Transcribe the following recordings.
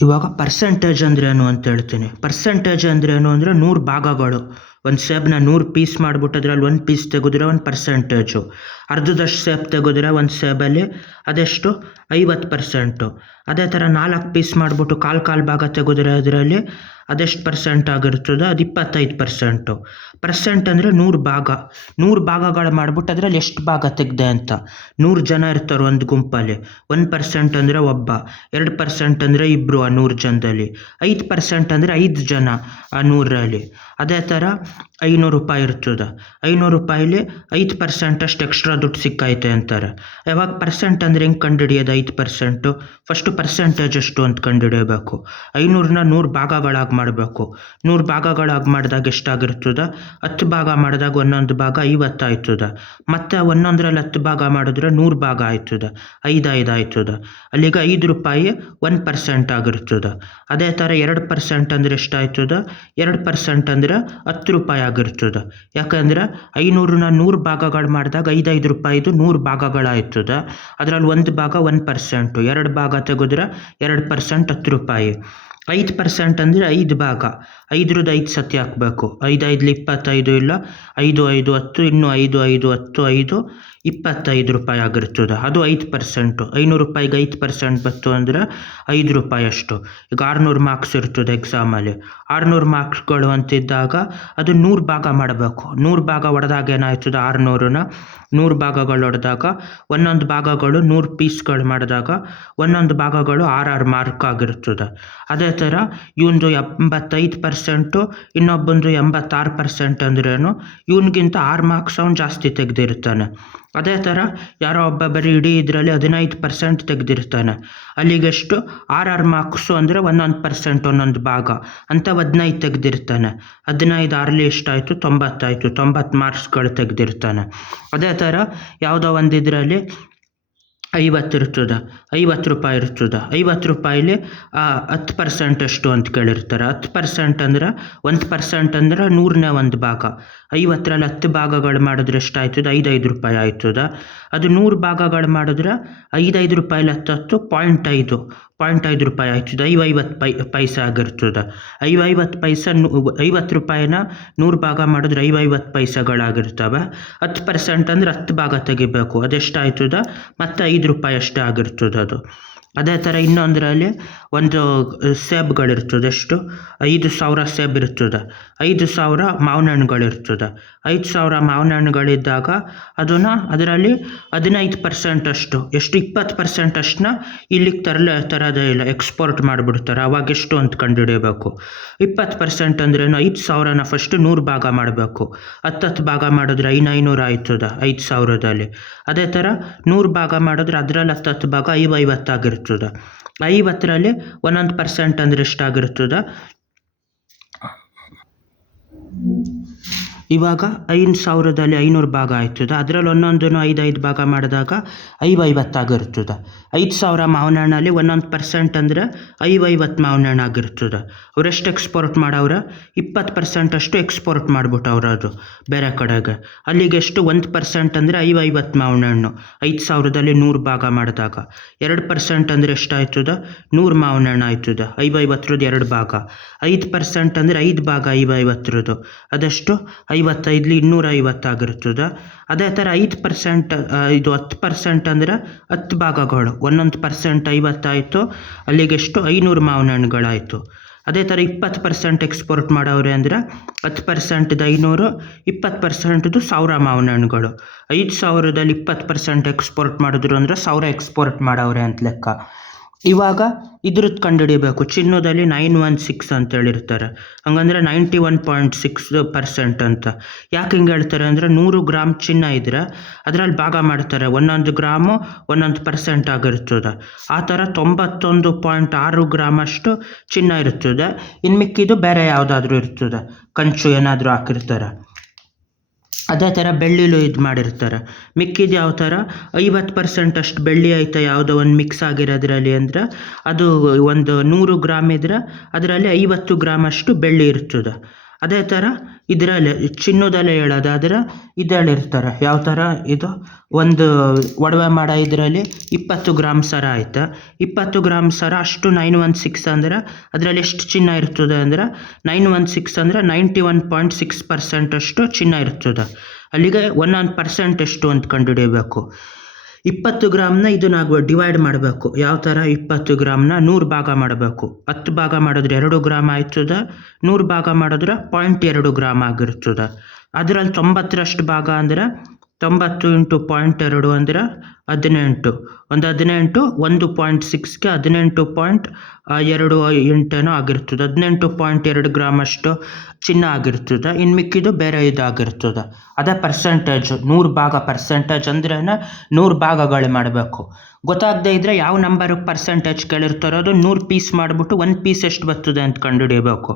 ಇವಾಗ ಪರ್ಸೆಂಟೇಜ್ ಅಂದ್ರೇನು ಅಂತ ಹೇಳ್ತೀನಿ. ಪರ್ಸೆಂಟೇಜ್ ಅಂದ್ರೇನು ಅಂದರೆ 100 ಭಾಗಗಳು. ಒಂದು ಸೇಬನ್ನ 100 ಪೀಸ್ ಮಾಡಿಬಿಟ್ಟು ಅದ್ರಲ್ಲಿ 1 ಪೀಸ್ ತೆಗೆದ್ರೆ ಒಂದು ಪರ್ಸೆಂಟೇಜು. ಅರ್ಧದಷ್ಟು ಸೇಬು ತೆಗೆದ್ರೆ ಒಂದು ಸೇಬಲ್ಲಿ ಅದೆಷ್ಟು 50%. ಅದೇ ಥರ 4 ಪೀಸ್ ಮಾಡಿಬಿಟ್ಟು ಕಾಲು ಭಾಗ ತೆಗೆದ್ರೆ ಅದರಲ್ಲಿ ಅದೆಷ್ಟು ಪರ್ಸೆಂಟ್ ಆಗಿರ್ತದೆ, ಅದು 25%. ಪರ್ಸೆಂಟ್ ಅಂದರೆ 100 ಭಾಗ. 100 ಭಾಗಗಳು ಮಾಡಿಬಿಟ್ಟು ಅದರಲ್ಲಿ ಎಷ್ಟು ಭಾಗ ತೆಗೆದೆ ಅಂತ. 100 ಜನ ಇರ್ತಾರೆ ಒಂದು ಗುಂಪಲ್ಲಿ. 1% ಅಂದರೆ ಒಬ್ಬ, 2% ಅಂದರೆ ಇಬ್ಬರು ಆ 100 ಜನದಲ್ಲಿ, 5% ಅಂದರೆ 5 ಜನ ಆ 100ರಲ್ಲಿ. ಅದೇ ಥರ 500 ರೂಪಾಯಿ ಇರ್ತದೆ. 500 ರೂಪಾಯಿಲಿ 5% ಅಷ್ಟು ಎಕ್ಸ್ಟ್ರಾ ದುಡ್ಡು ಸಿಕ್ಕೈತೆ ಅಂತಾರೆ. ಯಾವಾಗ ಪರ್ಸೆಂಟ್ ಅಂದರೆ ಹೆಂಗೆ ಕಂಡುಹಿಡಿಯೋದು? 5%. ಫಸ್ಟು ಪರ್ಸೆಂಟೇಜ್ ಎಷ್ಟು ಅಂತ ಕಂಡುಹಿಡಿಯಬೇಕು. 500ನ 100 ಭಾಗಗಳಾಗಿ ಮಾಡಬೇಕು. 100 ಭಾಗಗಳಾಗಿ ಮಾಡಿದಾಗ ಎಷ್ಟಾಗಿರ್ತದೆ? 10 ಭಾಗ ಮಾಡಿದಾಗ ಒಂದೊಂದು ಭಾಗ 50 ಆಯ್ತದೆ. ಮತ್ತು ಒಂದೊಂದರಲ್ಲಿ 10 ಭಾಗ ಮಾಡಿದ್ರೆ 100 ಭಾಗ ಆಯ್ತದೆ. 5 ಆಯ್ತದೆ. ಅಲ್ಲಿಗೆ 5 ರೂಪಾಯಿ 1% ಆಗಿರ್ತದೆ. ಅದೇ ಥರ 2% ಅಂದರೆ ಎಷ್ಟಾಯ್ತದೆ? 2% ಅಂದರೆ 10 ರೂಪಾಯಿ ಆಗಿರ್ತದೆ. ಯಾಕಂದರೆ 500ನ 100 ಭಾಗಗಳು ಮಾಡಿದಾಗ 5 ರೂಪಾಯಿದು 100 ಭಾಗಗಳಾಯ್ತದೆ. ಅದರಲ್ಲಿ ಒಂದು ಭಾಗ 1%, 2 ಭಾಗ ತೆಗೆದ್ರೆ 2% 10 ರೂಪಾಯಿ. 5% ಅಂದರೆ 5 ಭಾಗ. 5ರದ್ದು 5 ಸತಿ ಹಾಕಬೇಕು. 5 5ಲಿ 25 ಇಲ್ಲ, 5 5 10, ಇನ್ನು 5 5 10 5 25 ರೂಪಾಯಿ ಆಗಿರ್ತದೆ. ಅದು 5%. 500 ರೂಪಾಯಿಗೆ 5% ಬಂತು ಅಂದರೆ 5 ರೂಪಾಯಿ ಅಷ್ಟು. ಈಗ 600 ಮಾರ್ಕ್ಸ್ ಇರ್ತದೆ ಎಕ್ಸಾಮಲ್ಲಿ. 600 ಮಾರ್ಕ್ಸ್ಗಳು ಅಂತಿದ್ದಾಗ ಅದು 100 ಭಾಗ ಮಾಡಬೇಕು. 100 ಭಾಗ ಹೊಡೆದಾಗ ಏನಾಯ್ತದೆ? 600ನ 100 ಭಾಗಗಳು ಹೊಡೆದಾಗ ಒಂದೊಂದು ಭಾಗಗಳು 100 ಪೀಸ್ಗಳು ಮಾಡಿದಾಗ ಒಂದೊಂದು ಭಾಗಗಳು 6 ಮಾರ್ಕ್ ಆಗಿರ್ತದೆ. ಅದೇ ಥರ ಇವಂದು 85%, ಇನ್ನೊಬ್ಬಂದು 86% ಅಂದ್ರೇನು? ಇವನಿಗಿಂತ 6 ಮಾರ್ಕ್ಸ್ ಅವನು ಜಾಸ್ತಿ ತೆಗೆದಿರ್ತಾನೆ. ಅದೇ ಥರ ಯಾರೋ ಒಬ್ಬ ಬರೀ ಇಡೀ ಇದರಲ್ಲಿ 15% ತೆಗೆದಿರ್ತಾನೆ. ಅಲ್ಲಿಗೆಷ್ಟು 6 ಮಾರ್ಕ್ಸು ಅಂದರೆ 1% ಒಂದೊಂದು ಭಾಗ ಅಂತ 15 ತೆಗೆದಿರ್ತಾನೆ. 15 6ಲಿ ಎಷ್ಟಾಯಿತು? 90 ಆಯಿತು. 90 ಮಾರ್ಕ್ಸ್ಗಳು ತೆಗೆದಿರ್ತಾನೆ. ಅದೇ ಥರ ಯಾವುದೋ ಒಂದು ಇದರಲ್ಲಿ 50 ಇರ್ತದೆ, 50 ರೂಪಾಯಿ ಇರ್ತದೆ. 50 ರೂಪಾಯಿಲಿ 10% ಎಷ್ಟು ಅಂತ ಕೇಳಿರ್ತಾರೆ. 10% ಅಂದರೆ 1% ಅಂದರೆ 100ನೇ ಒಂದು ಭಾಗ. 50ರಲ್ಲಿ 10 ಭಾಗಗಳು ಮಾಡಿದ್ರೆ ಎಷ್ಟಾಯ್ತದೆ? 5 ರೂಪಾಯಿ ಆಯ್ತದೆ. ಅದು 100 ಭಾಗಗಳು ಮಾಡಿದ್ರೆ 5 ರೂಪಾಯಿಲಿ 10 0.5 ರೂಪಾಯಿ ಆಯ್ತದೆ. 50 ಪೈಸೆ ಆಗಿರ್ತದೆ. 50 ಪೈಸೆ 50 ರೂಪಾಯಿನ 100 ಭಾಗ ಮಾಡಿದ್ರೆ 50 ಪೈಸೆಗಳಾಗಿರ್ತವೆ. 10% ಅಂದರೆ 10 ಭಾಗ ತೆಗಿಬೇಕು. ಅದೆಷ್ಟಾಯ್ತದೆ? ಮತ್ತು 5 ರೂಪಾಯಿ ಅಷ್ಟೇ ಆಗಿರ್ತದೆ ಅದು. ಅದೇ ಥರ ಇನ್ನೊಂದರಲ್ಲಿ ಒಂದು ಸೇಬುಗಳಿರ್ತದೆ. ಎಷ್ಟು? 5,000 ಸೇಬು ಇರ್ತದೆ. 5,000 ಮಾವಿನ ಹಣ್ಣುಗಳಿರ್ತದೆ. 5,000 ಮಾವಿನ ಹಣ್ಣುಗಳಿದ್ದಾಗ ಅದರಲ್ಲಿ 15% ಅಷ್ಟು, ಎಷ್ಟು? 20% ಅಷ್ಟನ್ನ ಇಲ್ಲಿಗೆ ತರೋದೇ ಇಲ್ಲ, ಎಕ್ಸ್ಪೋರ್ಟ್ ಮಾಡಿಬಿಡ್ತಾರೆ. ಅವಾಗ ಎಷ್ಟು ಅಂತ ಕಂಡುಹಿಡಿಯಬೇಕು. 20% ಅಂದ್ರೇನು? 5,000ನ ಫಸ್ಟು 100 ಭಾಗ ಮಾಡಬೇಕು. 10 ಭಾಗ ಮಾಡಿದ್ರೆ 500 ಆಯ್ತದೆ 5,000ದಲ್ಲಿ. ಅದೇ ಥರ 100 ಭಾಗ ಮಾಡಿದ್ರೆ ಅದರಲ್ಲಿ 10 ಭಾಗ 50 ಆಗಿರ್ತದೆ. 50ರಲ್ಲಿ 1% ಅಂದರೆ ಎಷ್ಟಾಗಿರ್ತದೆ? ಇವಾಗ 5,000ದಲ್ಲಿ 500 ಭಾಗ ಆಯ್ತದೆ. ಅದರಲ್ಲಿ ಒಂದೊಂದನ್ನು 5 ಭಾಗ ಮಾಡಿದಾಗ 50 ಆಗಿರ್ತದೆ. 5,000 ಮಾವಿನ ಹಣ್ಣಲ್ಲಿ 1% ಅಂದರೆ 50 ಮಾವಿನ ಹಣ್ಣು ಆಗಿರ್ತದೆ. ಅವರೆಷ್ಟು ಎಕ್ಸ್ಪೋರ್ಟ್ ಮಾಡವ್ರೆ? 20% ಅಷ್ಟು ಎಕ್ಸ್ಪೋರ್ಟ್ ಮಾಡಿಬಿಟ್ಟವ್ರೆ ಅದು ಬೇರೆ ಕಡೆಗೆ. ಅಲ್ಲಿಗೆ ಎಷ್ಟು? 1% ಅಂದರೆ 50 ಮಾವಿನ ಹಣ್ಣು 5,000ದಲ್ಲಿ 100 ಭಾಗ ಮಾಡಿದಾಗ. 2% ಅಂದರೆ ಎಷ್ಟಾಯ್ತದೆ? 100 ಮಾವಿನ ಹಣ್ಣು ಆಯ್ತದೆ. 50ರದ್ದು 2 ಭಾಗ. 5% ಅಂದರೆ 5 ಭಾಗ 50ರದ್ದು. ಅದೆಷ್ಟು? 55ಲಿ 250 ಆಗಿರ್ತದೆ. ಅದೇ ಥರ 5% ಇದು 10% ಅಂದರೆ 10 ಭಾಗಗಳು. 1% 50 ಆಯಿತು. ಅಲ್ಲಿಗೆಷ್ಟು? 500 ಮಾವಿನ ಹಣ್ಣುಗಳಾಯಿತು. ಅದೇ ಥರ 20% ಎಕ್ಸ್ಪೋರ್ಟ್ ಮಾಡವ್ರೆ ಅಂದರೆ 10% 500, 20% 1000 ಮಾವಿನ ಹಣ್ಣುಗಳು. 5,000ದಲ್ಲಿ 20% ಎಕ್ಸ್ಪೋರ್ಟ್ ಮಾಡಿದ್ರು ಅಂದರೆ 1000 ಎಕ್ಸ್ಪೋರ್ಟ್ ಮಾಡವ್ರೆ ಅಂತ ಲೆಕ್ಕ. ಇವಾಗ ಇದ್ರದ್ದು ಕಂಡುಹಿಡಿಯಬೇಕು. ಚಿನ್ನದಲ್ಲಿ 916 ಅಂತ ಹೇಳಿರ್ತಾರೆ. ಹಂಗಂದರೆ 91.6% ಅಂತ. ಯಾಕೆ ಹಿಂಗೆ ಹೇಳ್ತಾರೆ ಅಂದರೆ 100 ಗ್ರಾಮ್ ಚಿನ್ನ ಇದ್ದರೆ ಅದರಲ್ಲಿ ಭಾಗ ಮಾಡ್ತಾರೆ. 1 ಗ್ರಾಮು 1% ಆಗಿರ್ತದೆ. ಆ ಥರ 91.6 ಗ್ರಾಮಷ್ಟು ಚಿನ್ನ ಇರ್ತದೆ. ಇನ್ನು ಮಿಕ್ಕಿದ್ದು ಬೇರೆ ಯಾವುದಾದ್ರೂ ಇರ್ತದೆ, ಕಂಚು ಏನಾದರೂ ಹಾಕಿರ್ತಾರೆ. ಅದೇ ಥರ ಬೆಳ್ಳಿಲೂ ಇದು ಮಾಡಿರ್ತಾರೆ. ಮಿಕ್ಕಿದ್ದು ಯಾವ ಥರ? 50% ಅಷ್ಟು ಬೆಳ್ಳಿ ಐತೆ ಯಾವುದೋ ಒಂದು ಮಿಕ್ಸ್ ಆಗಿರೋದ್ರಲ್ಲಿ ಅಂದರೆ ಅದು ಒಂದು 100 ಗ್ರಾಮ್ ಇದ್ದರೆ ಅದರಲ್ಲಿ 50 ಗ್ರಾಮಷ್ಟು ಬೆಳ್ಳಿ ಇರ್ತದೆ. ಅದೇ ಥರ ಇದರಲ್ಲಿ ಚಿನ್ನದಲ್ಲೇ ಹೇಳೋದಾದ್ರೆ ಇದರಲ್ಲಿರ್ತಾರೆ ಯಾವ ಥರ ಇದು ಒಂದು ಒಡವೆ ಮಾಡೋ ಇದರಲ್ಲಿ 20 ಗ್ರಾಮ್ ಸರ ಆಯ್ತಾ, 20 ಗ್ರಾಮ್ ಸರ ಅಷ್ಟು 916 ಅಂದ್ರೆ ಅದರಲ್ಲಿ ಎಷ್ಟು ಚಿನ್ನ ಇರ್ತದೆ ಅಂದ್ರೆ 916 ಅಂದರೆ 91.6% ಅಷ್ಟು ಚಿನ್ನ ಇರ್ತದೆ. ಅಲ್ಲಿಗೆ 1% ಎಷ್ಟು ಅಂತ ಕಂಡುಹಿಡಿಯಬೇಕು. 20 ಗ್ರಾಮ್ನ ಇದು ನಾವು ಡಿವೈಡ್ ಮಾಡಬೇಕು. ಯಾವ ಥರ 20 ಗ್ರಾಮ್ನ 100 ಭಾಗ ಮಾಡಬೇಕು. 10 ಭಾಗ ಮಾಡಿದ್ರೆ 2 ಗ್ರಾಮ್ ಆಯ್ತದೆ, 100 ಭಾಗ ಮಾಡಿದ್ರೆ 0.2 ಗ್ರಾಮ್ ಆಗಿರ್ತದೆ. ಅದರಲ್ಲಿ 90ರಷ್ಟು ಭಾಗ ಅಂದ್ರೆ 90 ಇಂಟು 0.2 ಅಂದ್ರೆ 18. ಒಂದು 18 1.6ಗೆ 18.28 ಆಗಿರ್ತದೆ. 18.2 ಗ್ರಾಮ್ ಅಷ್ಟು ಚಿನ್ನ ಆಗಿರ್ತದೆ. ಇನ್ನು ಮಿಕ್ಕಿದು ಬೇರೆ ಇದಾಗಿರ್ತದೆ. ಅದೇ ಪರ್ಸೆಂಟೇಜ್ 100 ಭಾಗ ಪರ್ಸೆಂಟೇಜ್ ಅಂದ್ರೆ 100 ಭಾಗಗಳು ಮಾಡಬೇಕು. ಗೊತ್ತಾಗದೇ ಇದ್ದರೆ ಯಾವ ನಂಬರ್ಗೆ ಪರ್ಸೆಂಟೇಜ್ ಕೇಳಿರ್ತಾರೋ ಅದು 100 ಪೀಸ್ ಮಾಡಿಬಿಟ್ಟು ಒಂದು ಪೀಸ್ ಎಷ್ಟು ಬರ್ತದೆ ಅಂತ ಕಂಡುಹಿಡಿಯಬೇಕು.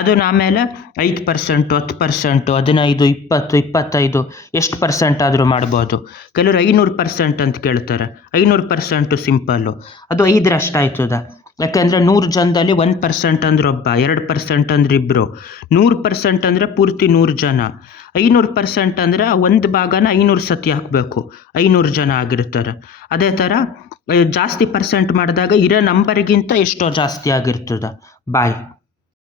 ಅದನ್ನ ಆಮೇಲೆ 5%, 10%, 15, 20, 25 ಎಷ್ಟು ಪರ್ಸೆಂಟ್ ಆದರೂ ಮಾಡ್ಬೋದು. ಕೆಲವರು 500% ಅಂತ ಕೇಳ್ತಾರೆ. 500% ಸಿಂಪಲ್ಲು, ಅದು 5ರಷ್ಟು ಆಯ್ತದ. ಯಾಕೆಂದರೆ 100 ಜನದಲ್ಲಿ 1% ಅಂದ್ರೆ ಒಬ್ಬ, 2% ಅಂದ್ರೆ ಇಬ್ಬರು, 100% ಅಂದರೆ ಪೂರ್ತಿ 100 ಜನ. 500% ಅಂದರೆ ಒಂದು ಭಾಗನ 500 ಸತಿ ಹಾಕಬೇಕು, 500 ಜನ ಆಗಿರ್ತಾರೆ. ಅದೇ ಥರ ಜಾಸ್ತಿ ಪರ್ಸೆಂಟ್ ಮಾಡಿದಾಗ ಇರೋ ನಂಬರ್ಗಿಂತ ಎಷ್ಟೋ ಜಾಸ್ತಿ ಆಗಿರ್ತದೆ. ಬಾಯ್.